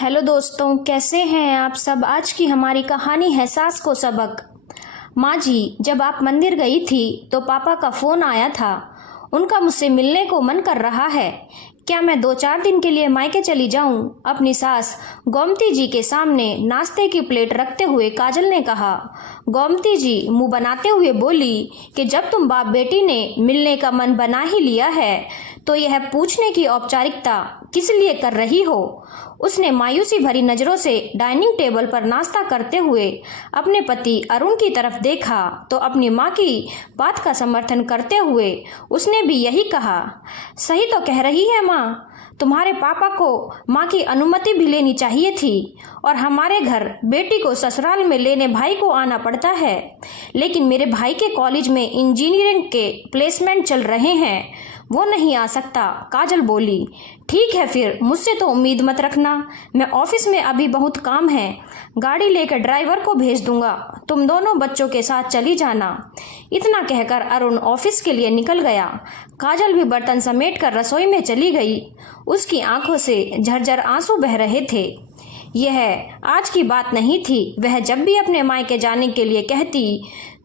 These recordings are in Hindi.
हेलो दोस्तों, कैसे हैं आप सब। आज की हमारी कहानी है सास को सबक। माँ जी, जब आप मंदिर गई थी तो पापा का फ़ोन आया था। उनका मुझसे मिलने को मन कर रहा है। क्या मैं 2-4 दिन के लिए मायके चली जाऊं? अपनी सास गोमती जी के सामने नाश्ते की प्लेट रखते हुए काजल ने कहा। गोमती जी मुंह बनाते हुए बोली कि जब तुम बाप बेटी ने मिलने का मन बना ही लिया है तो यह पूछने की औपचारिकता किस लिए कर रही हो। उसने मायूसी भरी नजरों से डाइनिंग टेबल पर नाश्ता करते हुए अपने पति अरुण की तरफ देखा तो अपनी माँ की बात का समर्थन करते हुए उसने भी यही कहा। सही तो कह रही है माँ, तुम्हारे पापा को माँ की अनुमति भी लेनी चाहिए थी और हमारे घर बेटी को ससुराल में लेने भाई को आना पड़ता है, लेकिन मेरे भाई के कॉलेज में इंजीनियरिंग के प्लेसमेंट चल रहे हैं, वो नहीं आ सकता। काजल बोली। ठीक है, फिर मुझसे तो उम्मीद मत रखना। मैं ऑफिस में अभी बहुत काम है, गाड़ी लेकर ड्राइवर को भेज दूंगा, तुम दोनों बच्चों के साथ चली जाना। इतना कहकर अरुण ऑफिस के लिए निकल गया। काजल भी बर्तन समेटकर रसोई में चली गई। उसकी आंखों से झरझर आंसू बह रहे थे। यह आज की बात नहीं थी। वह जब भी अपने मायके जाने के लिए कहती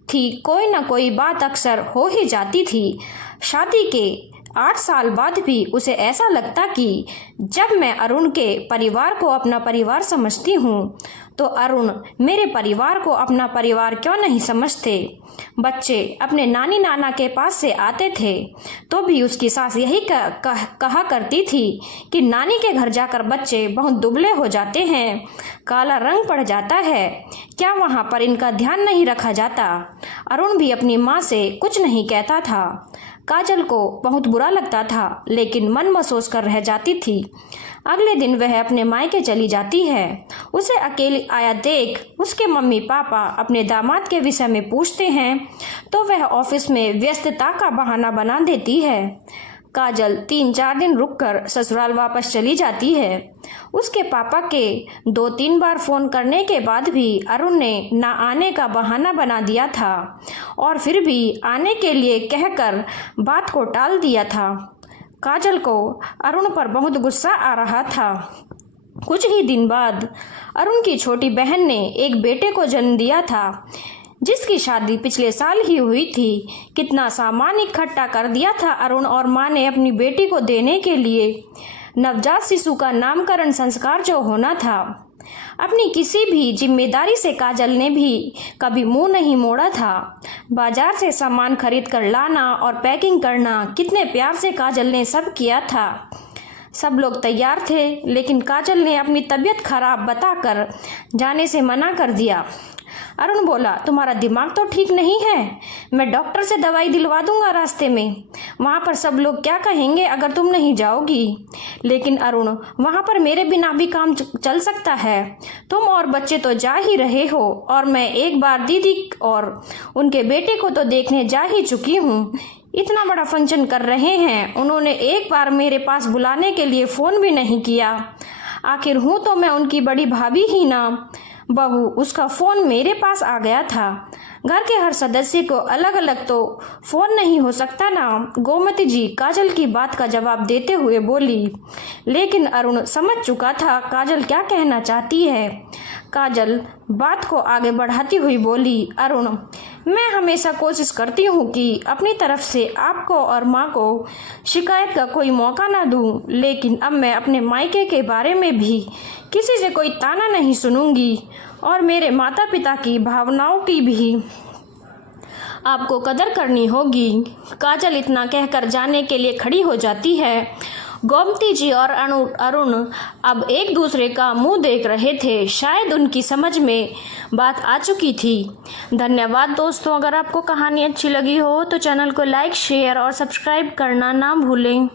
थी कोई ना कोई बात अक्सर हो ही जाती थी। शादी के 8 साल बाद भी उसे ऐसा लगता कि जब मैं अरुण के परिवार को अपना परिवार समझती हूँ तो अरुण मेरे परिवार को अपना परिवार क्यों नहीं समझते। बच्चे अपने नानी नाना के पास से आते थे तो भी उसकी सास यही कहा करती थी कि नानी के घर जाकर बच्चे बहुत दुबले हो जाते हैं, काला रंग पड़ जाता है। क्या वहाँ पर इनका ध्यान नहीं रखा जाता। अरुण भी अपनी माँ से कुछ नहीं कहता था। काजल को बहुत बुरा लगता था, लेकिन मन महसूस कर रह जाती थी। अगले दिन वह अपने मायके चली जाती है। उसे अकेली आया देख उसके मम्मी पापा अपने दामाद के विषय में पूछते हैं तो वह ऑफिस में व्यस्तता का बहाना बना देती है। काजल 3-4 दिन रुककर ससुराल वापस चली जाती है। उसके पापा के 2-3 बार फोन करने के बाद भी अरुण ने ना आने का बहाना बना दिया था और फिर भी आने के लिए कहकर बात को टाल दिया था। काजल को अरुण पर बहुत गुस्सा आ रहा था। कुछ ही दिन बाद अरुण की छोटी बहन ने एक बेटे को जन्म दिया था जिसकी शादी पिछले साल ही हुई थी। कितना सामान इकट्ठा कर दिया था अरुण और माँ ने अपनी बेटी को देने के लिए। नवजात शिशु का नामकरण संस्कार जो होना था, अपनी किसी भी जिम्मेदारी से काजल ने भी कभी मुंह नहीं मोड़ा था। बाजार से सामान खरीद कर लाना और पैकिंग करना कितने प्यार से काजल ने सब किया था। सब लोग तैयार थे, लेकिन काजल ने अपनी तबीयत खराब बताकर जाने से मना कर दिया। अरुण बोला, तुम्हारा दिमाग तो ठीक नहीं है, मैं डॉक्टर से दवाई दिलवा दूंगा रास्ते में। वहाँ पर सब लोग क्या कहेंगे अगर तुम नहीं जाओगी। लेकिन अरुण, वहाँ पर मेरे बिना भी काम चल सकता है। तुम और बच्चे तो जा ही रहे हो और मैं एक बार दीदी और उनके बेटे को तो देखने जा ही चुकी हूँ। इतना बड़ा फंक्शन कर रहे हैं, उन्होंने एक बार मेरे पास बुलाने के लिए फ़ोन भी नहीं किया। आखिर हूँ तो मैं उनकी बड़ी भाभी ही ना। बहू, उसका फ़ोन मेरे पास आ गया था। घर के हर सदस्य को अलग अलग तो फ़ोन नहीं हो सकता ना। गोमती जी काजल की बात का जवाब देते हुए बोली। लेकिन अरुण समझ चुका था काजल क्या कहना चाहती है। काजल बात को आगे बढ़ाती हुई बोली, अरुण, मैं हमेशा कोशिश करती हूँ कि अपनी तरफ से आपको और माँ को शिकायत का कोई मौका ना दूँ, लेकिन अब मैं अपने मायके के बारे में भी किसी से कोई ताना नहीं सुनूंगी और मेरे माता पिता की भावनाओं की भी आपको कदर करनी होगी। काजल इतना कहकर जाने के लिए खड़ी हो जाती है। गोमती जी और अरुण अब एक दूसरे का मुंह देख रहे थे। शायद उनकी समझ में बात आ चुकी थी। धन्यवाद दोस्तों। अगर आपको कहानी अच्छी लगी हो तो चैनल को लाइक, शेयर और सब्सक्राइब करना ना भूलें।